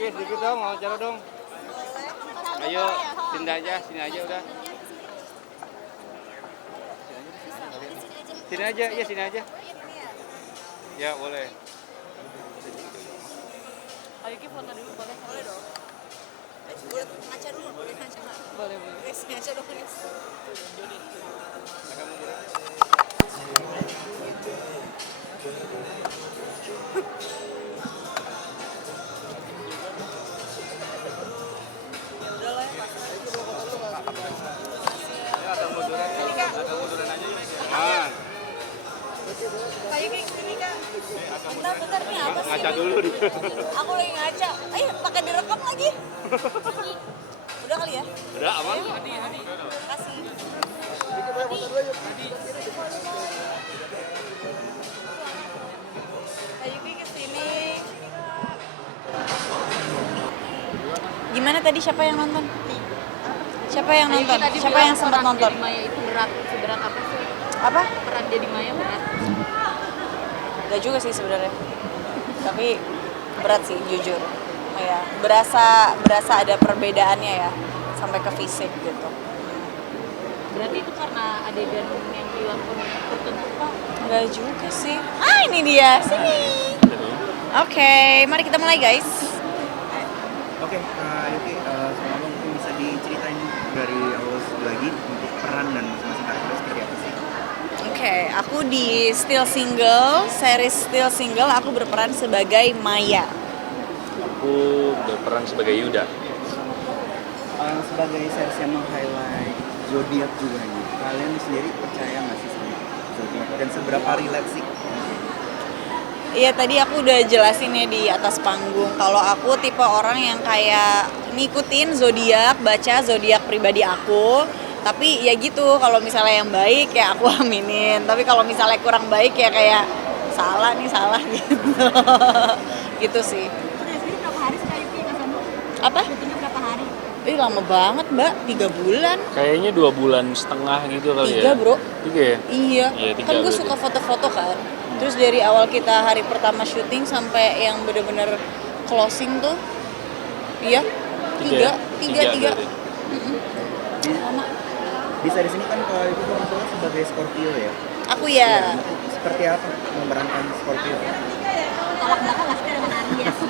Yuki sedikit dong, mau cara dong. Ayo, sini aja udah. Sini aja, iya sini aja. Ya boleh. Ayo Ki foto dulu boleh? Boleh dong. Ngaca dulu, boleh ngaca nggak? Boleh boleh. Ngaca dong, guys. Udah lah ya, Pak. Agak munduran aja yuk. Nah, Kayak kayak gini, Kak. Bentar, nih apa sih? ngaca dulu. Aku lagi ngaca. Ayo, pakai direkam lagi. Udah kali ya? Udah aman? Kasih. Ayo Ki kesini. Gimana tadi siapa yang nonton? Siapa yang nonton? Siapa yang sempat nonton? Jadi Maya itu berat, seberat apa sih? Apa? Peran jadi Maya berat. Gak juga sih sebenarnya. Tapi berat sih jujur. Ya, berasa ada perbedaannya ya sampai ke fisik gitu. Berarti itu karena adegan yang di lampu tertentu Pak? Enggak juga sih. Ah, ini dia. Sini. Oke, mari kita mulai guys. Oke, Yuki, sama lo mungkin bisa diceritain dari awal lagi untuk peran dan masing-masing karakter seperti apa sih? Oke, aku di series Still Single, aku berperan sebagai Maya. Aku berperan sebagai Yuda. Sebagai series yang meng-highlight zodiak juga nih, kalian sendiri percaya nggak sih sama zodiak dan seberapa relate sih? Iya, tadi aku udah jelasin ya di atas panggung kalau aku tipe orang yang kayak ngikutin zodiak, baca zodiak pribadi aku. Tapi ya gitu, kalau misalnya yang baik ya aku aminin. Tapi kalau misalnya kurang baik ya kayak salah gitu. Gitu sih. Berapa hari sih Kak Yuki ke sana? Apa? Syutingnya berapa hari? Lama banget mbak, 3 bulan. Kayaknya 2 bulan setengah gitu kali 3 ya. bro. 3 ya? Iya, Iya, 3 kan gue berarti. suka foto-foto kan. Terus dari awal kita hari pertama syuting sampai yang bener-bener closing tuh, iya, tiga. berarti. Lama. Di series ini kan kalau itu kebetulan sebagai Scorpio ya. Aku ya, Seperti apa memerankan Scorpio? Tolak belakang nggak sih dengan Aries?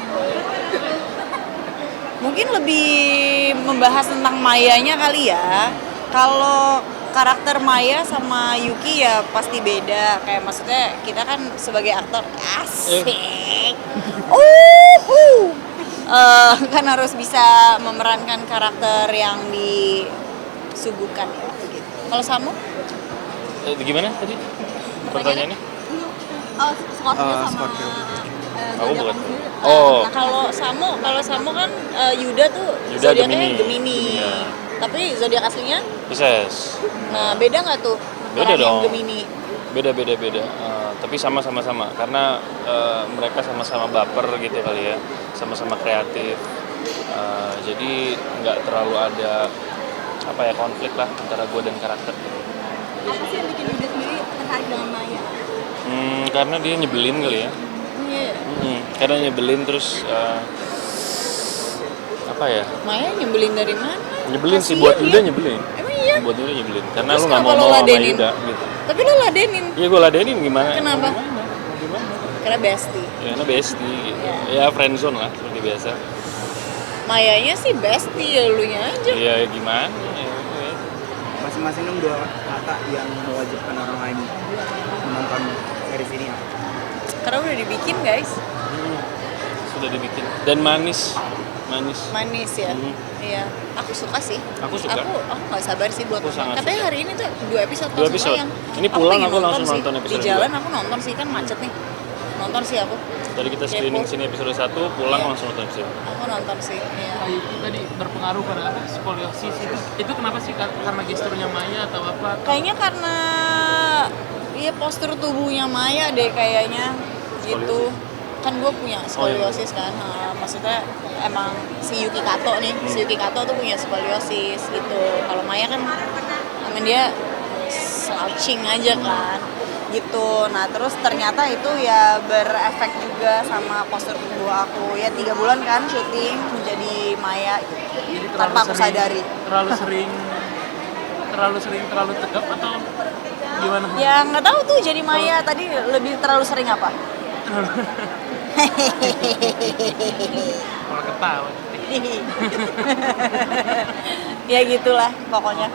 mungkin lebih membahas tentang Mayanya kali ya. Kalau karakter Maya sama Yuki ya pasti beda. Kayak maksudnya kita kan sebagai aktor asik. Kan harus bisa memerankan karakter yang disuguhkan ya gitu. Kalau Samu? Gimana tadi? Pertanyaannya? Oh, Scorpio sama Scorpio. Aku zodiak bukan. sendiri. Oh, Nah, kalau Samu kan Yuda tuh Yuda zodiaknya Gemini. Gemini. Iya. Tapi zodiak aslinya? Pisces. Nah, beda nggak tuh? Beda orang yang dong. Gemini. Beda. Tapi sama-sama karena mereka sama-sama baper gitu kali ya. Sama-sama kreatif. Jadi nggak terlalu ada konflik lah antara gue dan karakter. Apa sih yang bikin Yuda sendiri tertarik dengan Maya? Karena dia nyebelin kali ya. Iya. Karena nyebelin terus Maya nyebelin dari mana? Nyebelin sih Kasian buat dia. Yuda nyebelin. Emang iya? Buat Yuda nyebelin. Karena Terus lu nggak kenapa lo mau sama ladenin? Yuda gitu. Tapi lo ladenin. Iya gue ladenin gimana? Kenapa? Gimana? Karena bestie. Ya karena bestie gitu. Iya. Ya friendzone lah seperti biasa. Mayanya sih bestie, ya elunya aja. Iya gimana? Ya, Masing-masing dong 2 kata yang mewajibkan orang lain menonton series ini. Karena udah dibikin guys. sudah dibikin. Dan manis. Manis ya. Iya. Aku suka sih. Aku suka. Aku nggak sabar sih buat Aku nonton. sangat Katanya suka. hari ini tuh 2 episode. 2 langsung episode. tayang. Ini pulang pengen aku langsung sih. nonton episode Di jalan aku nonton sih, kan macet nih. Nonton sih aku. Tadi kita screening Kepo. sini episode 1, pulang Iya. langsung nonton episode. Aku nonton sih. Iya. Itu tadi berpengaruh pada skoliosis itu kenapa sih, karena gesturnya Maya atau apa? Kayaknya karena postur tubuhnya Maya deh kayaknya gitu. Kan gue punya skoliosis kan. Maksudnya emang si Yuki Kato nih, si Yuki Kato tuh punya skoliosis gitu. Kalau Maya kan emang dia slouching aja kan. gitu. Nah terus ternyata itu ya berefek juga sama postur tubuh aku. Ya 3 bulan kan syuting menjadi Maya gitu. Jadi Tanpa aku sadari. Terlalu sering terlalu tegap atau gimana? Ya nggak tahu tuh jadi Maya tadi lebih terlalu sering apa? Malah ketawa. Ya gitulah pokoknya.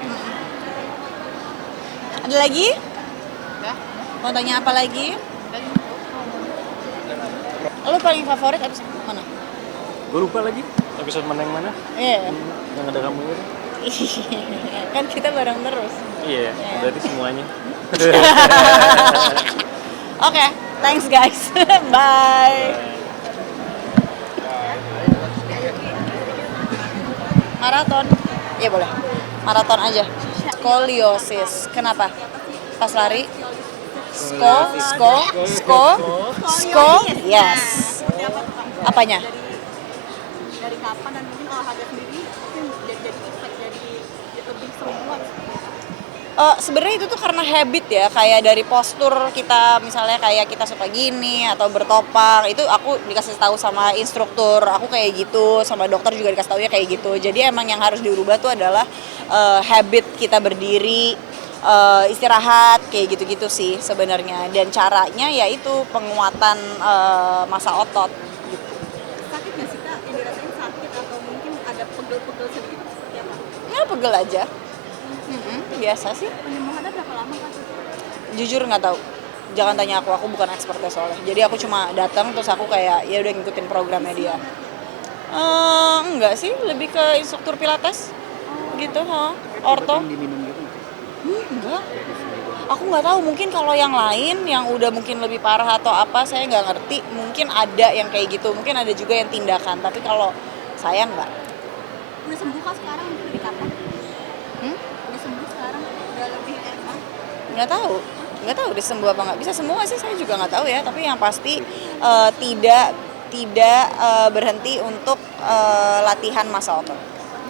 Ada lagi? Mau tanya apa lagi? Lo paling favorit episode mana? Gue lupa lagi episode mana yang mana. Iya. Yang ada kamu itu. Kan kita bareng terus. Iya, berarti semuanya. Oke, thanks guys. Bye. Maraton. Iya boleh. Maraton aja. Skoliosis. Kenapa? Pas lari? Sko. Yes. Apanya? Dari kapan dan mungkin olahraga sendiri mungkin jadi efek jadi lebih sembuhan. Sebenarnya itu tuh karena habit ya, kayak dari postur kita, misalnya kayak kita suka gini atau bertopang, itu aku dikasih tahu sama instruktur aku kayak gitu, sama dokter juga dikasih tahu ya kayak gitu. Jadi emang yang harus dirubah tuh adalah habit kita berdiri, istirahat kayak gitu-gitu sih sebenarnya. Dan caranya yaitu penguatan massa otot. Sakit nggak sih Kak? Yang dirasain sakit atau mungkin ada pegel-pegel sedikit seperti apa? Ya pegel aja. Biasa sih. Penyembuhannya berapa lama Kak? Jujur nggak tahu. Jangan tanya aku bukan expertnya soalnya. Jadi aku cuma datang terus aku kayak ya udah ngikutin programnya dia. Enggak sih, lebih ke instruktur pilates. Gitu, orto. Diminum gitu. Enggak. Aku nggak tahu, mungkin kalau yang lain yang udah mungkin lebih parah atau apa saya nggak ngerti. Mungkin ada yang kayak gitu, mungkin ada juga yang tindakan. Tapi kalau saya nggak. Udah sembuh Kak sekarang? Dari kapan? Udah sembuh sekarang? Udah lebih enak? Nggak tahu udah sembuh apa nggak. Bisa sembuh nggak sih, saya juga nggak tahu ya. Tapi yang pasti tidak berhenti untuk latihan massa otot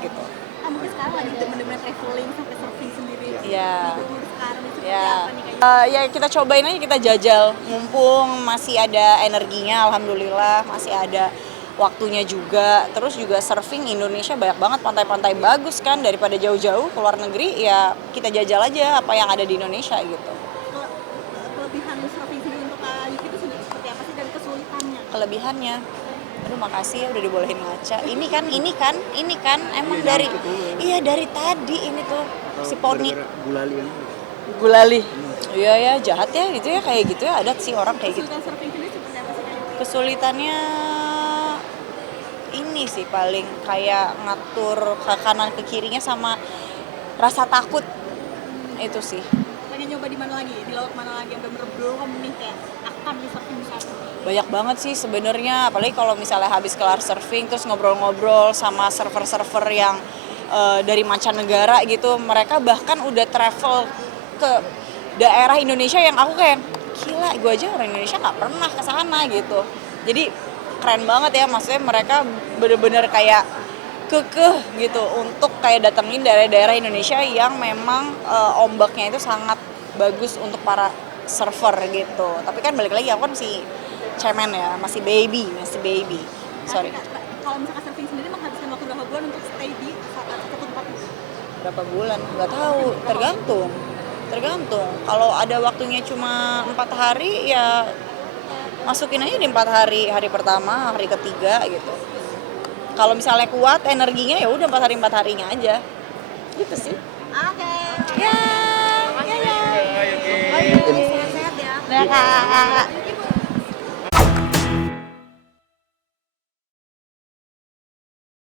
gitu. Mungkin sekarang lagi bener-bener traveling sampai surfing sendiri. Iya. Sekarang itu seperti Ya, apa nih kayaknya? ya kita cobain aja, kita jajal. Mumpung masih ada energinya, alhamdulillah masih ada waktunya juga. Terus juga surfing Indonesia banyak banget pantai-pantai bagus kan, daripada jauh-jauh ke luar negeri ya kita jajal aja apa yang ada di Indonesia gitu. Kelebihan surfing sendiri untuk Kak Yuki itu seperti apa sih dan kesulitannya? Kelebihannya, aduh makasih ya udah dibolehin ngaca. Ini kan emang dari dari tadi ini tuh si poni Gulali kan. gulali. Iya ya, jahat ya gitu ya, kayak gitu ya, ada sih orang kayak gitu. Kesulitan surfing sendiri seperti apa sih Kak Yuki? Kesulitannya ini sih paling kayak ngatur ke kanan ke kirinya sama rasa takut. Itu sih. Pengen nyoba di mana lagi? Di laut mana lagi yang bener-bener belum nih kayak akan di surfing di sana? Banyak banget sih sebenarnya, apalagi kalau misalnya habis kelar surfing terus ngobrol-ngobrol sama server-server yang dari mancanegara gitu. Mereka bahkan udah travel ke daerah Indonesia yang aku kayak gila, gue aja orang Indonesia nggak pernah ke sana gitu. Jadi keren banget ya, maksudnya mereka bener-bener kayak kekeh gitu untuk kayak datengin daerah-daerah Indonesia yang memang ombaknya itu sangat bagus untuk para surfer gitu. Tapi kan balik lagi aku kan masih cemen ya, masih baby. Sorry. Kalau misalkan surfing sendiri menghabiskan waktu berapa bulan untuk stay di satu tempat? Berapa bulan? Nggak tahu, tergantung. Kalau ada waktunya cuma 4 hari ya masukin aja di 4 hari, hari pertama, hari ketiga gitu. Kalau misalnya kuat energinya ya udah 4 harinya aja. Gitu sih. Oke. Ya. Sehat-sehat ya. Nah, Kak.